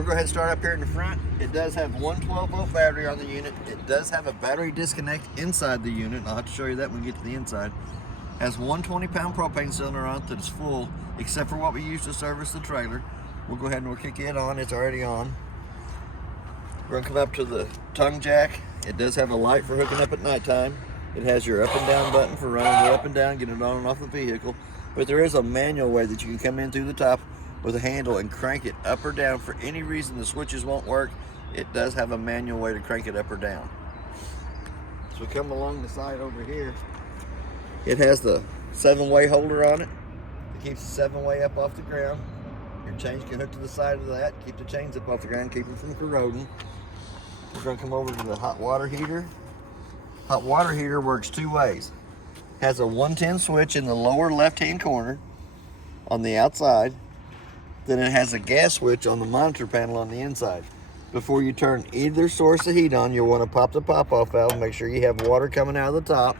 We'll go ahead and start up here in the front. It does have one 12-volt battery on the unit. It does have a battery disconnect inside the unit. I'll have to show you that when we get to the inside. Has one 20-pound propane cylinder on it that is full, except for what we use to service the trailer. We'll go ahead and we'll kick it on. It's already on. We're gonna come up to the tongue jack. It does have a light for hooking up at nighttime. It has your up and down button for running it up and down, getting it on and off the vehicle. But there is a manual way that you can come in through the top with a handle and crank it up or down. For any reason the switches won't work, it does have a manual way to crank it up or down. So we come along the side over here. It has the 7-way holder on it. It keeps the 7-way up off the ground. Your chains can hook to the side of that. Keep the chains up off the ground, keep them from corroding. We're gonna come over to the hot water heater. Hot water heater works 2 ways. Has a 110 switch in the lower left-hand corner on the outside. Then it has a gas switch on the monitor panel on the inside. Before you turn either source of heat on, you'll want to pop the pop-off valve. Make sure you have water coming out of the top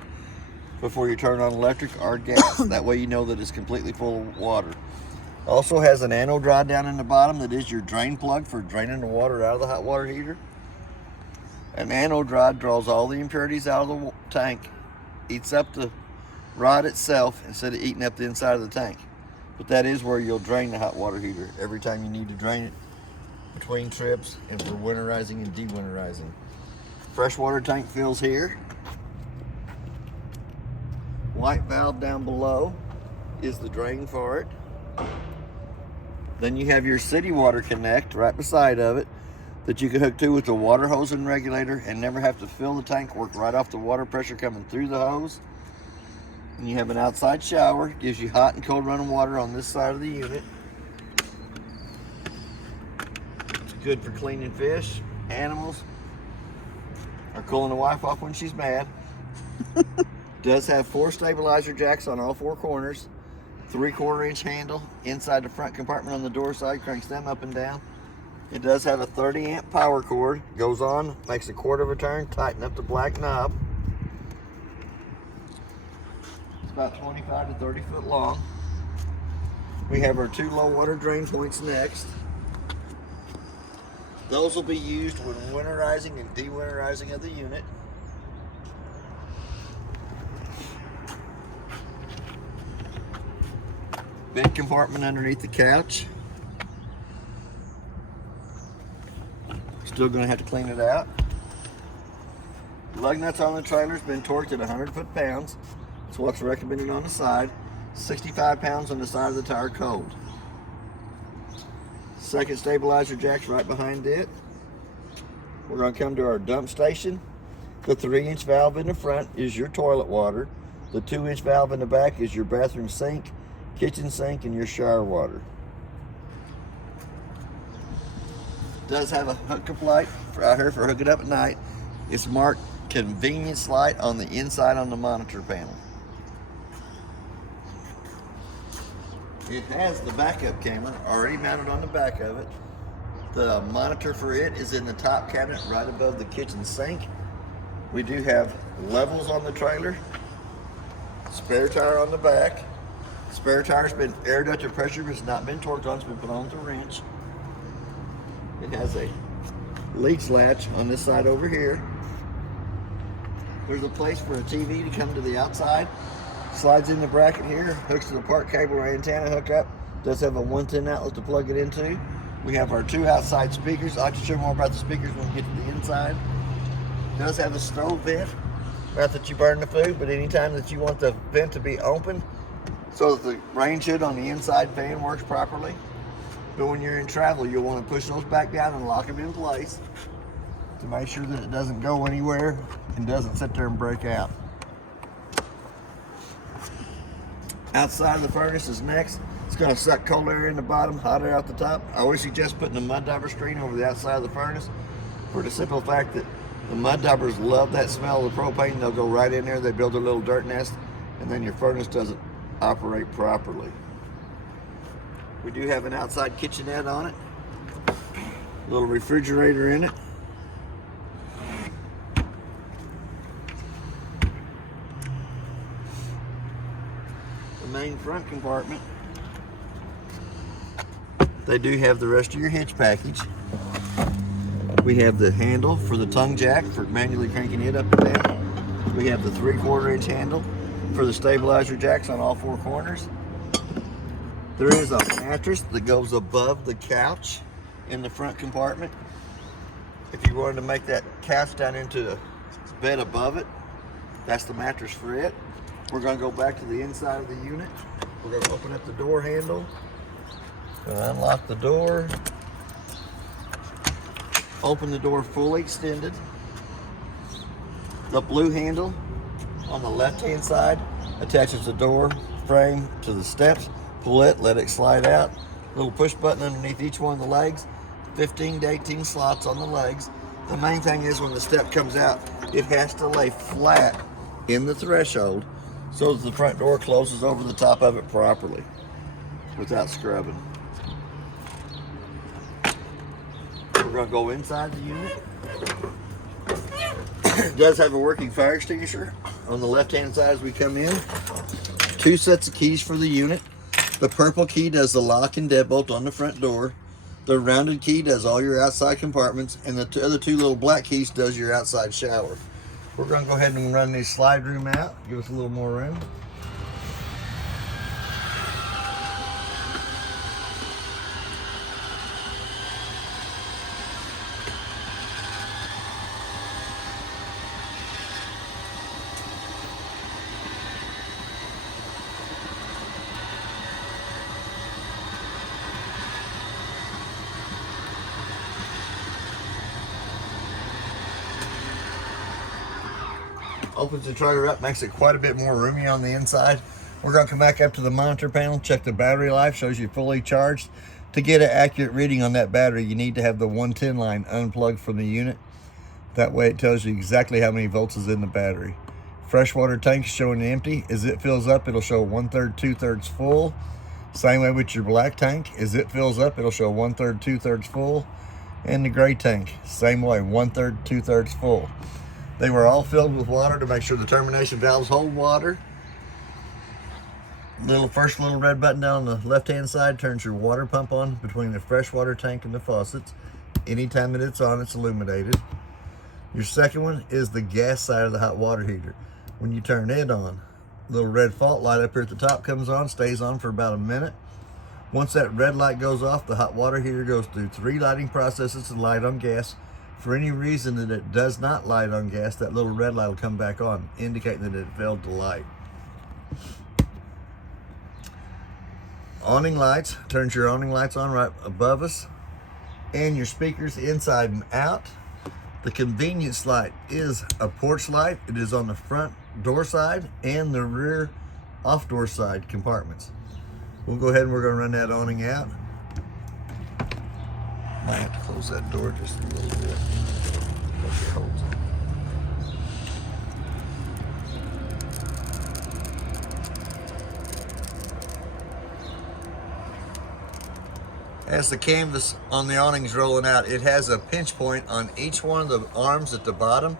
before you turn on electric or gas. That way you know that it's completely full of water. Also has an anode rod down in the bottom that is your drain plug for draining the water out of the hot water heater. An anode rod draws all the impurities out of the tank, eats up the rod itself instead of eating up the inside of the tank. But that is where you'll drain the hot water heater every time you need to drain it between trips and for winterizing and de-winterizing. Freshwater tank fills here. White valve down below is the drain for it. Then you have your city water connect right beside of it that you can hook to with the water hose and regulator and never have to fill the tank, work right off the water pressure coming through the hose. And you have an outside shower, gives you hot and cold running water on this side of the unit. It's good for cleaning fish, animals, or cooling the wife off when she's mad. Does have 4 stabilizer jacks on all 4 corners, 3/4 inch handle inside the front compartment on the door side, cranks them up and down. It does have a 30 amp power cord, goes on, makes a quarter of a turn, tighten up the black knob. About 25 to 30 foot long. We have our 2 low water drain points next. Those will be used when winterizing and de-winterizing of the unit. Big compartment underneath the couch. Still gonna have to clean it out. Lug nuts on the trailer's been torqued at 100 foot-pounds. That's what's recommended on the side. 65 pounds on the side of the tire cold. Second stabilizer jack's right behind it. We're going to come to our dump station. The 3-inch valve in the front is your toilet water. The 2-inch valve in the back is your bathroom sink, kitchen sink, and your shower water. It does have a hookup light out here for hooking up at night. It's marked convenience light on the inside on the monitor panel. It has the backup camera already mounted on the back of it. The monitor for it is in the top cabinet right above the kitchen sink. We do have levels on the trailer. Spare tire on the back. Spare tire's been air ducted pressure, but it's not been torqued on, it's been put on with a wrench. It has a leach latch on this side over here. There's a place for a TV to come to the outside. Slides in the bracket here, hooks to the park cable or antenna hookup. Does have a 110 outlet to plug it into. We have our 2 outside speakers. I'll have to show you more about the speakers when we get to the inside. Does have a stove vent. Not that you burn the food, but anytime that you want the vent to be open so that the rain chute on the inside fan works properly. But when you're in travel, you'll want to push those back down and lock them in place to make sure that it doesn't go anywhere and doesn't sit there and break out. Outside of the furnace is next. It's going to suck cold air in the bottom, hot air out the top. I always suggest putting a mud dauber screen over the outside of the furnace for the simple fact that the mud daubers love that smell of the propane. They'll go right in there, they build a little dirt nest, and then your furnace doesn't operate properly. We do have an outside kitchenette on it. A little refrigerator in it. The main front compartment they do have the rest of your hitch package. We have the handle for the tongue jack for manually cranking it up and down. We have the 3/4 inch handle for the stabilizer jacks on all 4 corners. There is a mattress that goes above the couch in the front compartment. If you wanted to make that couch down into the bed above it, that's the mattress for it. We're going to go back to the inside of the unit. We're going to open up the door handle. Gonna unlock the door. Open the door fully extended. The blue handle on the left-hand side attaches the door frame to the steps. Pull it, let it slide out. Little push button underneath each one of the legs. 15 to 18 slots on the legs. The main thing is when the step comes out, it has to lay flat in the threshold so that the front door closes over the top of it properly without scrubbing. We're going to go inside the unit. It does have a working fire extinguisher on the left-hand side as we come in. 2 sets of keys for the unit. The purple key does the lock and deadbolt on the front door. The rounded key does all your outside compartments, and the other 2 little black keys does your outside shower. We're going to go ahead and run this slide room out, give us a little more room. Opens the trailer up, makes it quite a bit more roomy on the inside. We're going to come back up to the monitor panel, check the battery life, shows you fully charged. To get an accurate reading on that battery, you need to have the 110 line unplugged from the unit. That way it tells you exactly how many volts is in the battery. Freshwater tank is showing empty. As it fills up, it'll show 1/3, 2/3 full. Same way with your black tank. As it fills up, it'll show 1/3, 2/3 full. And the gray tank, same way, 1/3, 2/3 full. They were all filled with water to make sure the termination valves hold water. First little red button down on the left-hand side turns your water pump on between the freshwater tank and the faucets. Anytime that it's on, it's illuminated. Your second one is the gas side of the hot water heater. When you turn it on, little red fault light up here at the top comes on, stays on for about a minute. Once that red light goes off, the hot water heater goes through 3 lighting processes to light on gas. For any reason that it does not light on gas, that little red light will come back on, indicating that it failed to light. Awning lights, turns your awning lights on right above us, and your speakers inside and out. The convenience light is a porch light. It is on the front door side and the rear off door side compartments. We'll go ahead and we're going to run that awning out. Might have to close that door just a little bit. Hope it holds it. As the canvas on the awning is rolling out, it has a pinch point on each one of the arms at the bottom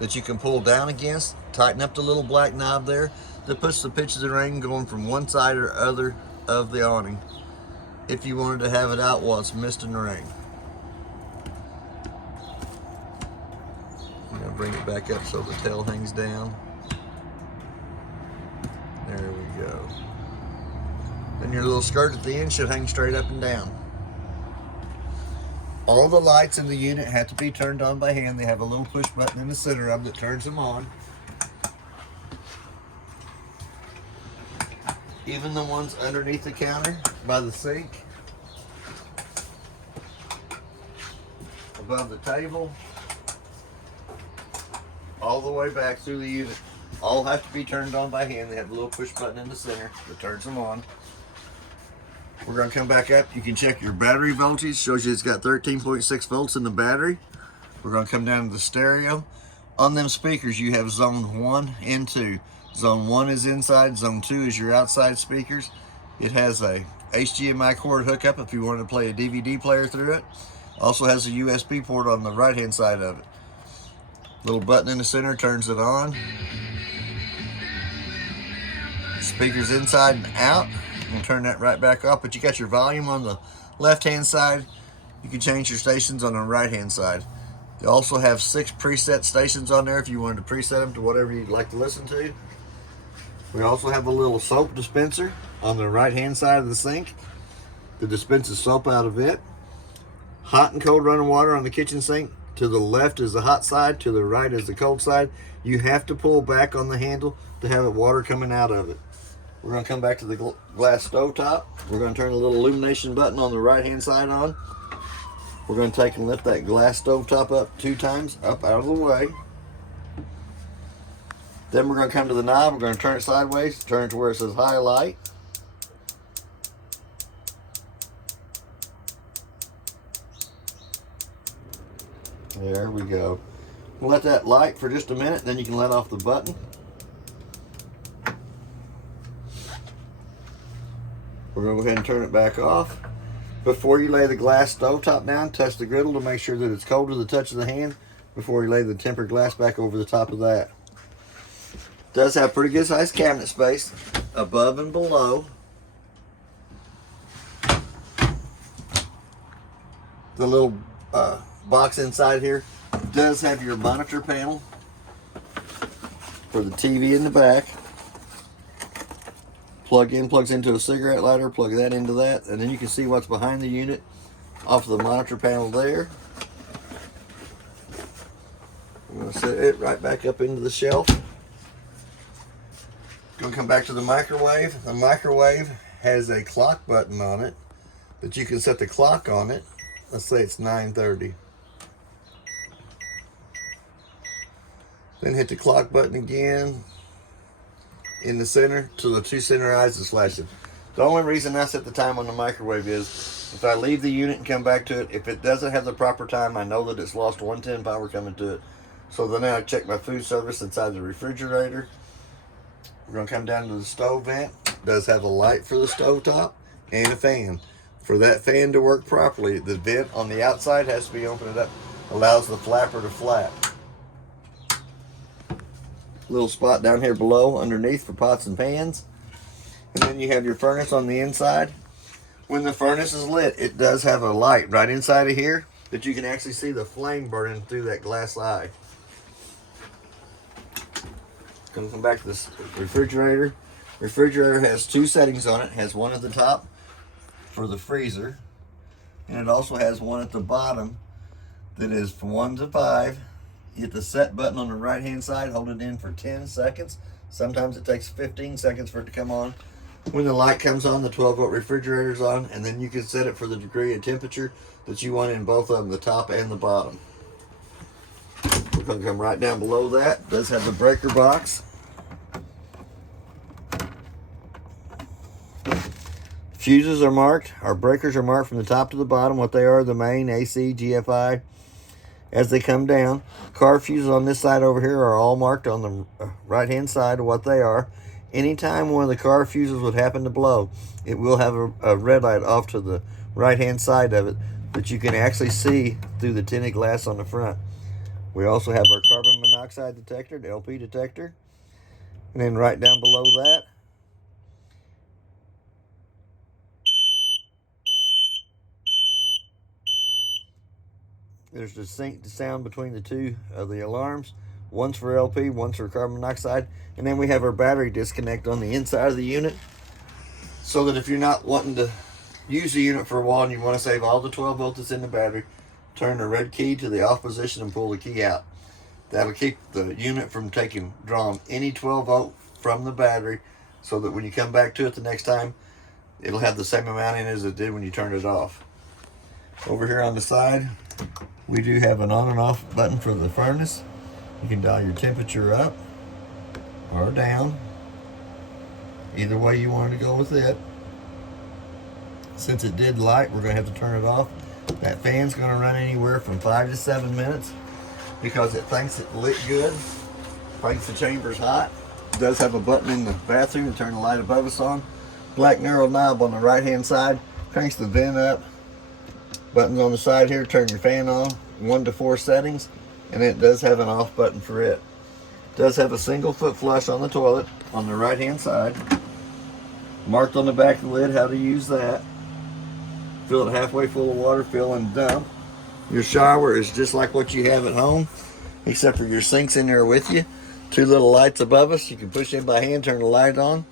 that you can pull down against. Tighten up the little black knob there that puts the pitch of the rain going from one side or other of the awning if you wanted to have it out while it's misting the rain. I'm going to bring it back up so the tail hangs down. There we go. Then your little skirt at the end should hang straight up and down. All the lights in the unit have to be turned on by hand. They have a little push button in the center of them that turns them on. Even the ones underneath the counter by the sink, above the table, all the way back through the unit, all have to be turned on by hand. They have a little push button in the center that turns them on. We're going to come back up. You can check your battery voltage. Shows you it's got 13.6 volts in the battery. We're going to come down to the stereo. On them speakers, you have zone 1 and 2. Zone 1 is inside. Zone 2 is your outside speakers. It has a HDMI cord hookup if you wanted to play a DVD player through it. Also has a USB port on the right-hand side of it. Little button in the center turns it on. Speakers inside and out. We'll turn that right back off, but you got your volume on the left hand side, you can change your stations on the right hand side. They also have 6 preset stations on there if you wanted to preset them to whatever you'd like to listen to. We also have a little soap dispenser on the right hand side of the sink that dispenses soap out of it. Hot and cold running water on the kitchen sink. To the left is the hot side, to the right is the cold side. You have to pull back on the handle to have water coming out of it. We're going to come back to the glass stove top. We're going to turn the little illumination button on the right hand side on. We're going to take and lift that glass stove top up 2 times, up out of the way. Then we're going to come to the knob. We're going to turn it sideways, turn it to where it says highlight. There we go. We'll let that light for just a minute, then you can let off the button. We're going to go ahead and turn it back off. Before you lay the glass stovetop down, touch the griddle to make sure that it's cold to the touch of the hand before you lay the tempered glass back over the top of that. It does have pretty good sized cabinet space above and below. The little box inside here does have your monitor panel for the TV in the back. Plugs into a cigarette lighter, plug that into that, and then you can see what's behind the unit off the monitor panel there. I'm going to set it right back up into the shelf. Going to come back to the microwave. The microwave has a clock button on it that you can set the clock on it. Let's say it's 9:30. Then hit the clock button again in the center till the 2 center eyes is flashing. The only reason I set the time on the microwave is if I leave the unit and come back to it, if it doesn't have the proper time, I know that it's lost 110 power coming to it. So then I check my food service inside the refrigerator. We're going to come down to the stove vent. It does have a light for the stove top and a fan. For that fan to work properly, the vent on the outside has to be opened up. Allows the flapper to flap. Little spot down here below underneath for pots and pans. And then you have your furnace on the inside. When the furnace is lit, it does have a light right inside of here that you can actually see the flame burning through that glass eye. Gonna come back to this refrigerator. Refrigerator has 2 settings on it. It has one at the top for the freezer, and it also has one at the bottom that is from 1 to 5. You hit the set button on the right hand side, hold it in for 10 seconds. Sometimes it takes 15 seconds for it to come on. When the light comes on, the 12-volt refrigerator's on, and then you can set it for the degree of temperature that you want in both of them, the top and the bottom. We're going to come right down below that. It does have the breaker box. Fuses are marked. Our breakers are marked from the top to the bottom, what they are, the main, AC, GFI. As they come down, car fuses on this side over here are all marked on the right hand side of what they are. Anytime one of the car fuses would happen to blow, it will have a red light off to the right hand side of it that you can actually see through the tinted glass on the front. We also have our carbon monoxide detector, the LP detector. And then right down below that, there's the sync sound between the 2 of the alarms. One's for LP, one's for carbon monoxide. And then we have our battery disconnect on the inside of the unit, so that if you're not wanting to use the unit for a while and you want to save all the 12 volts that's in the battery, turn the red key to the off position and pull the key out. That'll keep the unit from drawing any 12 volt from the battery, so that when you come back to it the next time, it'll have the same amount in it as it did when you turned it off. Over here on the side, we do have an on and off button for the furnace. You can dial your temperature up or down, either way you wanted to go with it. Since it did light, we're going to have to turn it off. That fan's going to run anywhere from 5 to 7 minutes because it thinks it lit good, thinks the chamber's hot. It does have a button in the bathroom to turn the light above us on. Black narrow knob on the right hand side cranks the vent up. Buttons on the side here turn your fan on, 1 to 4 settings, and it does have an off button for it. It does have a single foot flush on the toilet on the right hand side. Marked on the back of the lid how to use that. fill it halfway full of water, fill and dump. Your shower is just like what you have at home, except for your sink's in there with you. 2 little lights above us. You can push in by hand, turn the light on.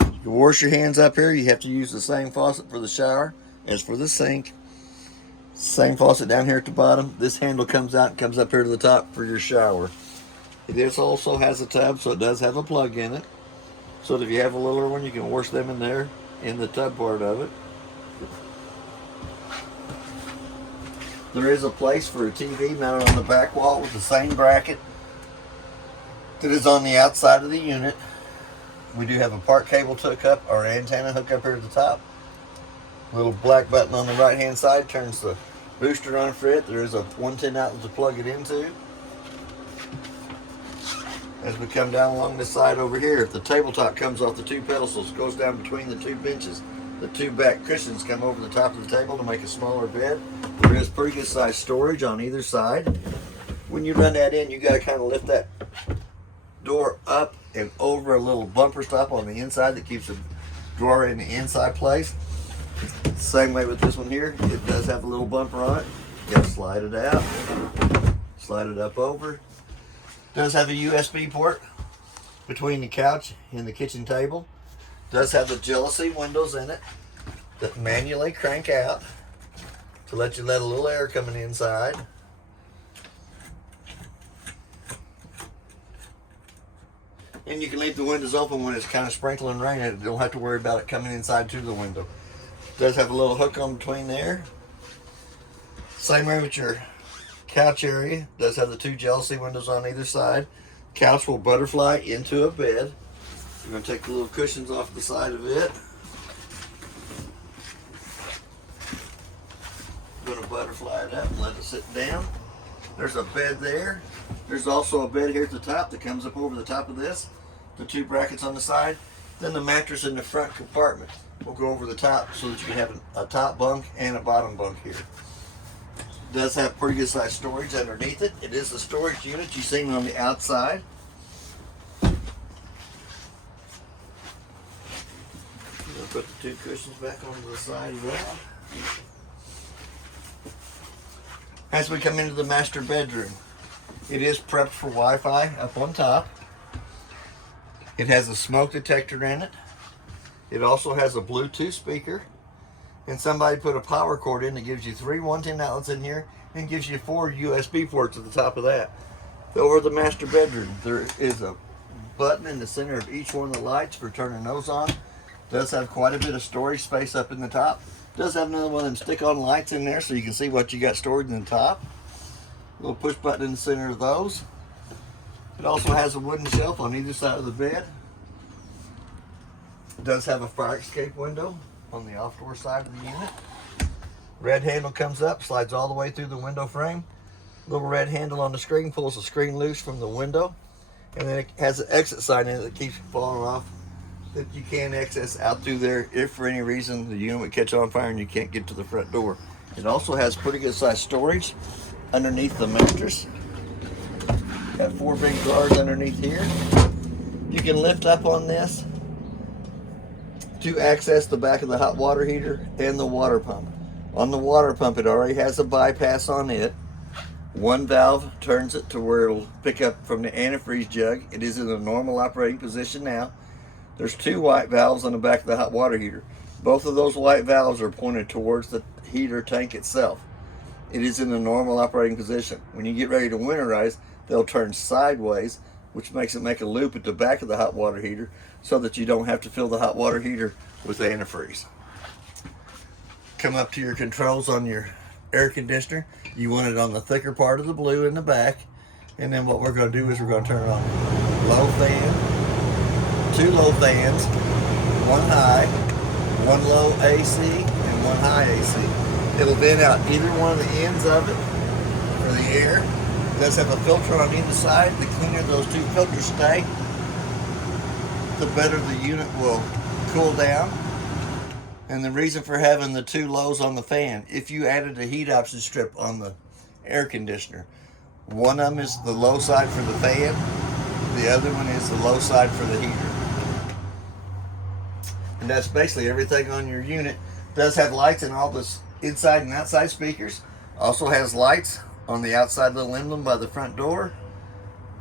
You can wash your hands up here. You have to use the same faucet for the shower as for the sink. Same faucet down here at the bottom. This handle comes out and comes up here to the top for your shower. It also has a tub, so it does have a plug in it. So that if you have a littler one, you can wash them in there in the tub part of it. There is a place for a TV mounted on the back wall with the same bracket that is on the outside of the unit. We do have a part cable to hook up, or antenna hook up here at the top. Little black button on the right hand side turns the booster on for it. There is a 110 outlet to plug it into. As we come down along this side over here, the tabletop comes off the 2 pedestals, goes down between the 2 benches. The 2 back cushions come over the top of the table to make a smaller bed. There is pretty good sized storage on either side. When you run that in, you got to kind of lift that door up and over a little bumper stop on the inside that keeps the drawer in the inside place. Same way with this one here. It does have a little bumper on it. You got to slide it out, slide it up over. Does have a USB port between the couch and the kitchen table. Does have the jealousy windows in it that manually crank out to let you let a little air coming inside. And you can leave the windows open when it's kind of sprinkling rain. You don't have to worry about it coming inside to the window. Does have a little hook on between there. Same way with your couch area. Does have the 2 jealousy windows on either side. Couch will butterfly into a bed. We're going to take the little cushions off the side of it. Going to butterfly it up and let it sit down. There's a bed there. There's also a bed here at the top that comes up over the top of this. The 2 brackets on the side. Then the mattress in the front compartment will go over the top so that you can have a top bunk and a bottom bunk here. It does have pretty good sized storage underneath it. It is the storage unit you've seen on the outside. We'll put the 2 cushions back onto the side of that. As we come into the master bedroom, it is prepped for Wi-Fi up on top. It has a smoke detector in it. It also has a Bluetooth speaker. And somebody put a power cord in that gives you 3 110 outlets in here and gives you 4 USB ports at the top of that. Over the master bedroom, there is a button in the center of each one of the lights for turning those on. Does have quite a bit of storage space up in the top. Does have another one of them stick-on lights in there so you can see what you got stored in the top. Little push button in the center of those. It also has a wooden shelf on either side of the bed. It does have a fire escape window on the off-door side of the unit. Red handle comes up, slides all the way through the window frame. Little red handle on the screen pulls the screen loose from the window. And then it has an exit sign in it that keeps falling off that you can access out through there if for any reason the unit would catch on fire and you can't get to the front door. It also has pretty good sized storage underneath the mattress. Got 4 big drawers underneath here. You can lift up on this to access the back of the hot water heater and the water pump. On the water pump, it already has a bypass on it. 1 valve turns it to where it'll pick up from the antifreeze jug. It is in a normal operating position now. There's 2 white valves on the back of the hot water heater. Both of those white valves are pointed towards the heater tank itself. It is in a normal operating position. When you get ready to winterize, they'll turn sideways, which makes it make a loop at the back of the hot water heater so that you don't have to fill the hot water heater with antifreeze. Come up to your controls on your air conditioner. You want it on the thicker part of the blue in the back. And then what we're going to do is we're going to turn it on low fan, 2 low fans, 1 high, 1 low AC, and 1 high AC. It'll vent out either one of the ends of it for the air. It does have a filter on either side. The cleaner those 2 filters stay, the better the unit will cool down. And the reason for having the 2 lows on the fan, if you added a heat option strip on the air conditioner, one of them is the low side for the fan, the other one is the low side for the heater. And that's basically everything on your unit. It does have lights in all the inside and outside speakers. Also has lights on the outside little emblem by the front door.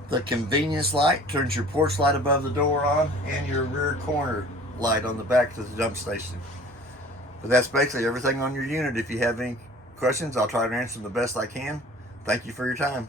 The convenience light turns your porch light above the door on, and your rear corner light on the back to the dump station. But that's basically everything on your unit. If you have any questions, I'll try to answer them the best I can. Thank you for your time.